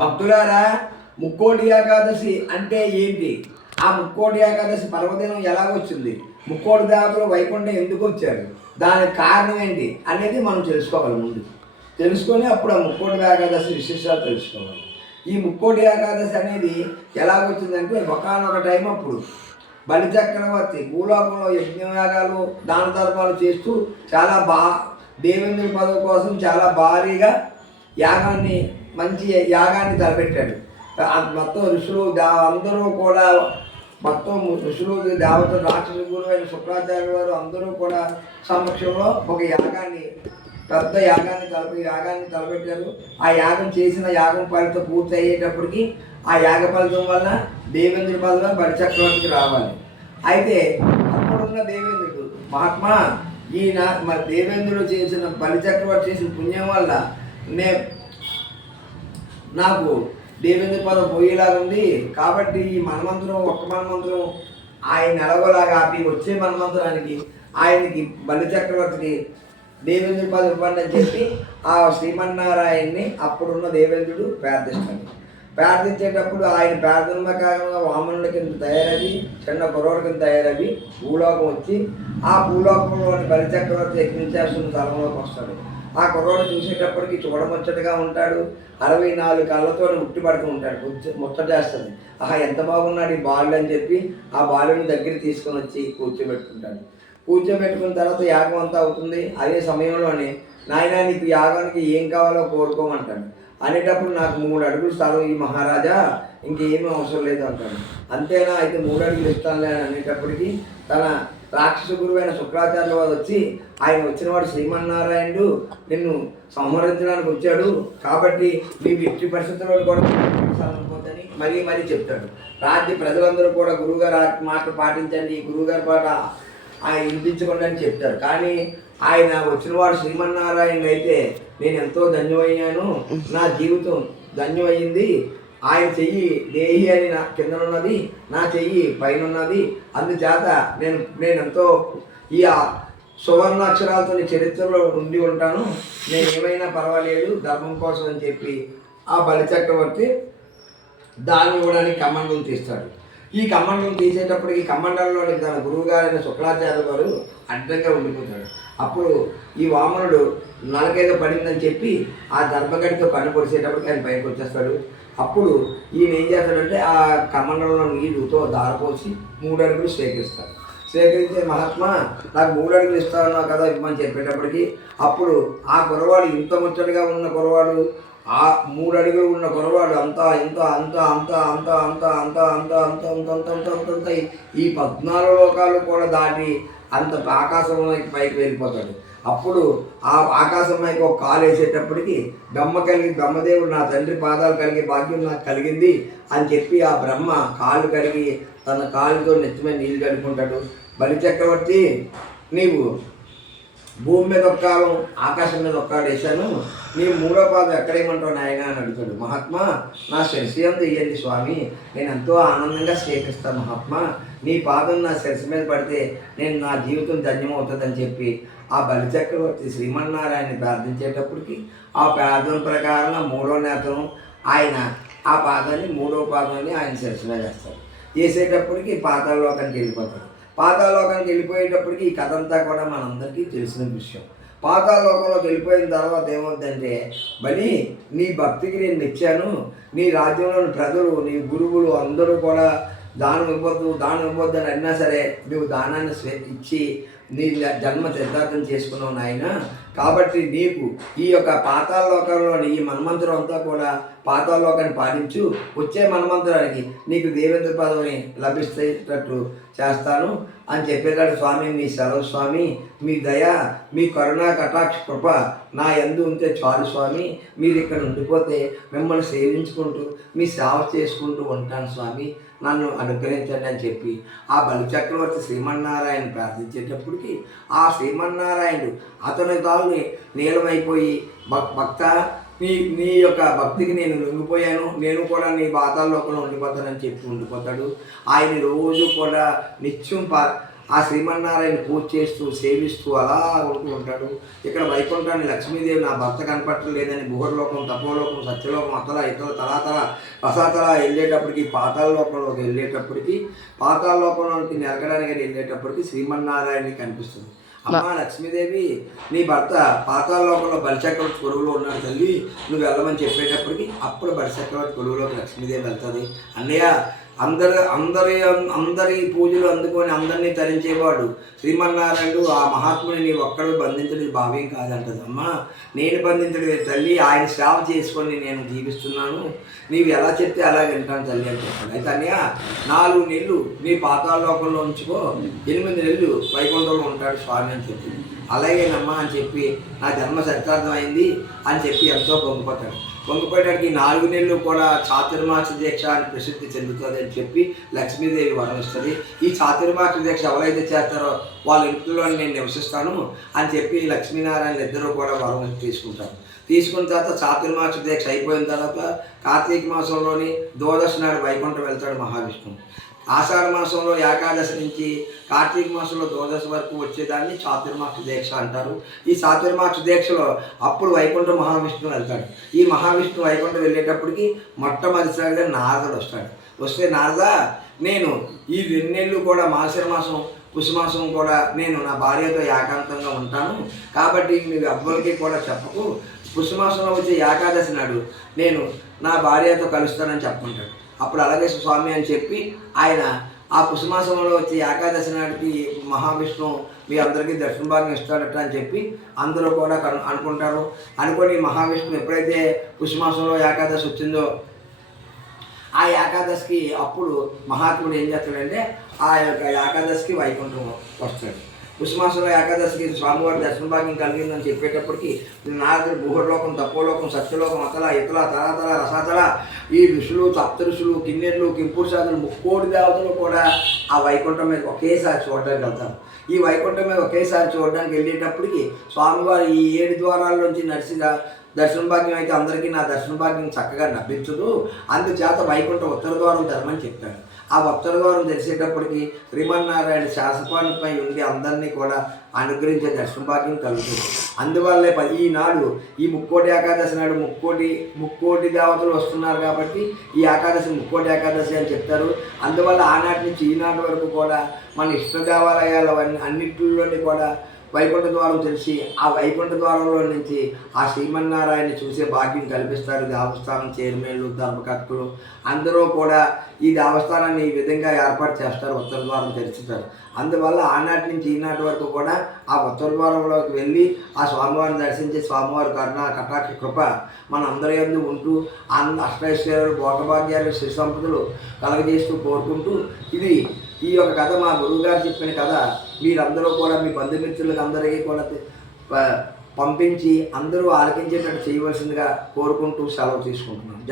భక్తులారా, ముక్కోటి ఏకాదశి అంటే ఏంటి? ఆ ముక్కోటి ఏకాదశి పర్వదినం ఎలా వచ్చింది? ముక్కోటి దేవతలు వైకుంఠం ఎందుకు వచ్చారు? దానికి కారణం ఏంటి అనేది మనం తెలుసుకోవాలి. ముందు తెలుసుకొని అప్పుడు ఆ ముక్కోటి ఏకాదశి విశేషాలు తెలుసుకోవాలి. ఈ ముక్కోటి ఏకాదశి అనేది ఎలా వచ్చిందంటే, ఒకానొక టైం అప్పుడు బలిచక్రవర్తి భూలోకంలో యజ్ఞయాగాలు దాన ధర్మాలు చేస్తూ చాలా దేవేంద్రుడి పదవి కోసం చాలా భారీగా మంచి యాగాన్ని తలపెట్టాడు. మొత్తం ఋషులు అందరూ కూడా, మొత్తం ఋషులు దేవతలు రాక్షసు గురువు అయిన శుక్రాచార్య వారు అందరూ కూడా సమక్షంలో ఒక పెద్ద యాగాన్ని తలపెట్టారు. ఆ యాగం యాగం ఫలితం పూర్తి అయ్యేటప్పటికి ఆ యాగ ఫలితం వల్ల దేవేంద్రుడి పదవి బలిచక్రవర్తికి రావాలి. అయితే అప్పుడున్న దేవేంద్రుడు మహాత్మా, మరి దేవేంద్రుడు చేసిన బలిచక్రవర్తి చేసిన పుణ్యం వల్ల నాకు దేవేంద్ర పదం పోయేలాగా ఉంది. కాబట్టి ఈ మన్మంత్రం, ఒక్క మన్మంత్రం ఆయన ఎలాగోలాగా ఆపి వచ్చే మన్మంత్రానికి ఆయనకి బలిచక్రవర్తికి దేవేంద్ర పదం ఇవ్వండి అని చెప్పి ఆ శ్రీమన్నారాయణ్ణి అప్పుడున్న దేవేంద్రుడు ప్రార్థించేటప్పుడు ఆయన ప్రార్థన ప్రకారంగా వామనుల కింద తయారవి, చిన్న కుర్రోడి కింద తయారవి భూలోకం వచ్చి ఆ భూలోకంలోని బలిచక్రవర్తి యజ్ఞించేస్తున్న స్థలంలోకి వస్తాడు. ఆ కుర్రోడు చూసేటప్పటికి చూడముచ్చటగా ఉంటాడు. 64 కళ్ళతో ఉట్టి పడుతూ ఉంటాడు. ముచ్చటేస్తుంది. ఎంత బాగున్నాడు ఈ బాలుడు అని చెప్పి ఆ బాలుని దగ్గర తీసుకొని వచ్చి కూర్చోబెట్టుకున్న తర్వాత యాగం అంతా అవుతుంది. అదే సమయంలోనే, నాయనా నీకు యాగానికి ఏం కావాలో కోరుకోమంటాడు. అనేటప్పుడు నాకు 3 అడుగులు స్థలం ఈ మహారాజా, ఇంకేమీ అవసరం లేదు అంటాడు. అంతేనా, అయితే 3 అడుగులు ఇస్తానులే అని అనేటప్పటికీ తన రాక్షస గురువైన శుక్రాచార్యుల వారు వచ్చి, ఆయన వచ్చినవాడు శ్రీమన్నారాయణుడు నిన్ను సంహరించడానికి వచ్చాడు, కాబట్టి నీవు ఎట్టి పరిస్థితుల్లో కూడా పోతని మరీ చెప్తాడు. రాజ్య ప్రజలందరూ కూడా గురువుగారు మాటలు పాటించండి, గురువుగారి పాట ఆయన వినిపించకుండా అని చెప్తారు. కానీ ఆయన వచ్చినవాడు శ్రీమన్నారాయణుడు అయితే నేను ఎంతో ధన్యమయ్యాను, నా జీవితం ధన్యమయ్యింది. ఆయన చెయ్యి దేహి అని నా కిందనున్నది, నా చెయ్యి పైన ఉన్నది. అందుచేత నేను ఎంతో ఈ సువర్ణాక్షరాలతో చరిత్రలో ఉండి ఉంటాను, నేను ఏమైనా పర్వాలేదు ధర్మం కోసం అని చెప్పి ఆ బలిచక్రవర్తి దాన్ని ఇవ్వడానికి కమండలం తీస్తాడు. ఈ కమండలం తీసేటప్పటికి కమండలంలోని తన గురువుగారైన శుక్రాచార్య వారు అడ్డంగా ఉండిపోతాడు. అప్పుడు ఈ వామనుడు నలకేదో పడిందని చెప్పి ఆ దర్భగడితో కన్ను పొడిచేటప్పటికి ఆయన పైకి వచ్చేస్తాడు. అప్పుడు ఈయన ఏం చేస్తాడంటే ఆ కమండలంలో నీళ్ళుతో దారపోసి 3 అడుగులు స్వీకరిస్తే, మహాత్మా నాకు 3 అడుగులు ఇస్తానన్నావు కదా ఇవ్వమని చెప్పేటప్పటికి అప్పుడు ఆ కురవాడు, ఇంత ముచ్చటగా ఉన్న కురవాడు, ఆ 3 అడుగులు ఉన్న కురవాడు అంతా ఈ 14 లోకాలు కూడా దాటి అంత ఆకాశంలోకి పైకి వెళ్ళిపోతాడు. అప్పుడు ఆ ఆకాశంలోకి ఒక కాలు వేసేటప్పటికి బ్రహ్మదేవుడు నా తండ్రి పాదాలు కలిగే భాగ్యం నాకు కలిగింది అని చెప్పి ఆ బ్రహ్మ కాళ్ళు కడిగి తన కాలుతో నెత్తిమీద నీళ్ళు కడుక్కుంటాడు. బలిచక్రవర్తి, నీవు భూమి మీద ఒక్కాలం ఆకాశం మీద ఒక్కాడు వేశాను, నీ 3వ పాదం ఎక్కడేమంటావు నాయన అని అడుగుతాడు. మహాత్మా నా శిరస్సు ఇయ్యండి స్వామి, నేను ఎంతో ఆనందంగా స్వీకరిస్తాను మహాత్మా, నీ పాదం నా శిరస్సు మీద పడితే నా జీవితం ధన్యమవుతుందని చెప్పి ఆ బలిచక్రవర్తి శ్రీమన్నారాయణని ప్రార్థించేటప్పటికి ఆ ప్రార్థన ప్రకారంగా 3వ నేత్రం ఆయన ఆ పాదాన్ని 3వ పాదాన్ని ఆయన శిరస్సు మీద వేస్తాడు. వేసేటప్పటికి పాతాళలోకానికి వెళ్ళిపోతాడు. పాతాళలోకానికి వెళ్ళిపోయేటప్పటికి ఈ కథ అంతా కూడా మనందరికీ తెలిసిన విషయం. పాతాళలోకంలోకి వెళ్ళిపోయిన తర్వాత ఏమవుతుందంటే, బలి నీ భక్తికి నేను మెచ్చాను, నీ రాజ్యంలోని ప్రజలు, నీ గురువులు అందరూ కూడా దానం ఇవ్వద్దు అని అన్నా సరే నువ్వు దానాన్ని ఇచ్చి నీ జన్మ సిద్ధార్థం చేసుకున్నావు నాయన. కాబట్టి నీకు ఈ యొక్క పాతాళలోకంలోని ఈ మన్మంత్రం అంతా కూడా పాతాళలోకాన్ని పాటించు, వచ్చే మన్మంత్రానికి నీకు దేవేంద్ర పదవిని లభిస్తేటట్టు చేస్తాను అని చెప్పేటాడు. స్వామి మీ సెలవు స్వామి, మీ దయ, మీ కరుణా కటాక్ష కృప నా యందు ఉంటే చాలు స్వామి, మీరు ఇక్కడ ఉండిపోతే మిమ్మల్ని సేవించుకుంటూ మీ సేవ చేసుకుంటూ ఉంటాను స్వామి, నన్ను అనుగ్రహించండి అని చెప్పి ఆ బలిచక్రవర్తి శ్రీమన్నారాయణ ప్రార్థించేటప్పటికి ఆ శ్రీమన్నారాయణుడు అతని తాళ్ళని నీలమైపోయి, భక్త నీ యొక్క భక్తికి నేను లొంగిపోయాను, నేను కూడా నీ పాతాళలోకంలో ఉండిపోతానని చెప్పి ఉండిపోతాడు. ఆయన రోజు కూడా నిత్యం ఆ శ్రీమన్నారాయణ పూజ చేస్తూ సేవిస్తూ అలా ఉంటూ ఉంటాడు. ఇక్కడ వైకుంఠాన్ని లక్ష్మీదేవి నా భర్త కనపట్టలేదని భూహర్లోకం, తపోలోకం, సత్యలోకం అతల ఇతర తలాతల రసాతల వెళ్ళేటప్పటికి పాతాళ లోకంలోకి వెళ్ళేటప్పటికి పాతాళ లోకంలోకి నెరగడానికి వెళ్ళేటప్పటికి శ్రీమన్నారాయణ కనిపిస్తుంది. అమ్మా లక్ష్మీదేవి, నీ భర్త పాతాళ లోకంలో బలిచక్రవర్తి కొలువులో ఉన్నాడు తల్లి, నువ్వు వెళ్ళమని చెప్పేటప్పటికి అప్పుడు బలిచక్రవర్తి కొలువులోకి లక్ష్మీదేవి వెళ్తుంది. అన్నయ్య, అందరి పూజలు అందుకొని అందరినీ తరించేవాడు శ్రీమన్నారాయణుడు, ఆ మహాత్ముని నీ ఒక్కడు బంధించడం భావ్యం కాదంటది. అమ్మా నేను బంధించడం తల్లి, ఆయన సేవ చేసుకొని నేను జీవిస్తున్నాను, నీవు ఎలా చెప్తే అలా వింటాను తల్లి అని చెప్పాడు. అయితే అన్నయ్య 4 నెలలు నీ పాతాళ లోకంలో ఉంచుకో, 8 నెలలు వైకుంఠంలో ఉంటాడు స్వామి అని చెప్పింది. అలాగేనమ్మా అని చెప్పి నా జన్మ చరితార్థం అయింది అని చెప్పి ఎంతో పొంగిపోతాడు. పొంగిపోయేటానికి 4 నెలలు కూడా చాతుర్మాస దీక్ష అని ప్రసిద్ధి చెందుతుంది అని చెప్పి లక్ష్మీదేవి వరం ఇస్తుంది. ఈ చాతుర్మాస దీక్ష ఎవరైతే చేస్తారో వాళ్ళ ఇంట్లో నేను నివసిస్తాను అని చెప్పి లక్ష్మీనారాయణ ఇద్దరు కూడా వరం తీసుకుంటారు. తీసుకున్న తర్వాత చాతుర్మాస దీక్ష అయిపోయిన తర్వాత కార్తీక మాసంలోని ద్వాదశి నాడు వైకుంఠం వెళ్తాడు మహావిష్ణువు. ఆషాఢ మాసంలో ఏకాదశి నుంచి కార్తీక మాసంలో ద్వాదశి వరకు వచ్చేదాన్ని చాతుర్మాస దీక్ష అంటారు. ఈ చాతుర్మాస దీక్షలో అప్పుడు వైకుంఠ మహావిష్ణువు వెళ్తాడు. ఈ మహావిష్ణువు వైకుంఠం వెళ్ళేటప్పటికి మొట్టమొదటిసారిగా నారదుడు వస్తాడు. వస్తే నారద, నేను ఈ 2 నెలలు కూడా మాసర మాసం పుష్యమాసం కూడా నేను నా భార్యతో ఏకాంతంగా ఉంటాను, కాబట్టి మీరు ఎవ్వరికి కూడా చెప్పకు, పుష్యమాసంలో వచ్చే ఏకాదశి నాడు నేను నా భార్యతో కలుస్తానని చెప్పుకుంటాడు. అప్పుడు అలాగే స్వామి అని చెప్పి ఆయన ఆ పుష్యమాసంలో వచ్చి ఏకాదశి నాటికి మహావిష్ణువు మీ అందరికీ దర్శన భాగం ఇస్తాడట అని చెప్పి అందరూ కూడా అనుకుంటారు. అనుకొని మహావిష్ణువు ఎప్పుడైతే పుష్యమాసంలో ఏకాదశి వచ్చిందో ఆ ఏకాదశికి అప్పుడు మహాత్ముడు ఏం చేస్తాడంటే ఆ యొక్క ఏకాదశికి వైకుంఠం వస్తాడు. పుష్యమాసంలో ఏకాదశికి స్వామివారి దర్శన భాగ్యం కలిగిందని చెప్పేటప్పటికి నారదుడు భూహర్లోకం, తపోలోకం, సత్యలోకం అతల ఇతల తలాతల రసాతల ఈ ఋషులు, సప్త ఋషులు, కిన్నెర్లు, కింపురుషాదులు, 3 దేవతలు కూడా ఆ వైకుంఠం మీద ఒకేసారి చూడడానికి వెళ్తారు. ఈ వైకుంఠం మీద ఒకేసారి చూడడానికి వెళ్ళేటప్పటికి స్వామివారు ఈ 7 ద్వారాల్లోంచి నడిచిగా దర్శన భాగ్యం అయితే అందరికీ నా దర్శన భాగ్యం చక్కగా లభించదు, అందుచేత వైకుంఠం ఉత్తర ద్వారం తెరమని చెప్తాడు. ఆ ఉత్తర ద్వారం తెరిచేటప్పటికి శ్రీమన్నారాయణ శాసపానిపై ఉండి అందరినీ కూడా అనుగ్రహించే దర్శన భాగ్యం కలుగుతుంది. అందువల్లే ఈనాడు ఈ ముక్కోటి ఏకాదశి నాడు ముక్కోటి దేవతలు వస్తున్నారు కాబట్టి ఈ ఏకాదశి ముక్కోటి ఏకాదశి అని చెప్తారు. అందువల్ల ఆనాటి నుంచి ఈనాటి వరకు కూడా మన ఇష్ట దేవాలయాలు అన్నింటిలోని కూడా వైకుంఠ ద్వారం తెలిసి ఆ వైకుంఠ ద్వారంలో నుంచి ఆ శ్రీమన్నారాయణ చూసే భాగ్యం కల్పిస్తారు. దేవస్థానం చైర్మన్లు, ధర్మకర్తలు అందరూ కూడా ఈ దేవస్థానాన్ని ఈ విధంగా ఏర్పాటు చేస్తారు, ఉత్తర ద్వారం తెరుచుతారు. అందువల్ల ఆనాటి నుంచి ఈనాటి వరకు కూడా ఆ ఉత్తర ద్వారంలోకి వెళ్ళి ఆ స్వామివారిని దర్శించి స్వామివారి కరుణ కటాక్ష కృప మన అందరి యందు ఉంటూ అష్టైశ్వర్యాలు, భోగభాగ్యాలు, శ్రీ సంపదలు కలగజేస్తూ కోరుకుంటూ ఈ యొక్క కథ మా గురువుగారు చెప్పిన కథ మీరందరూ కూడా మీ బంధుమిత్రులకు అందరికీ కూడా పంపించి అందరూ ఆలకించేటట్టు చేయవలసిందిగా కోరుకుంటూ సెలవు తీసుకుంటున్నాను.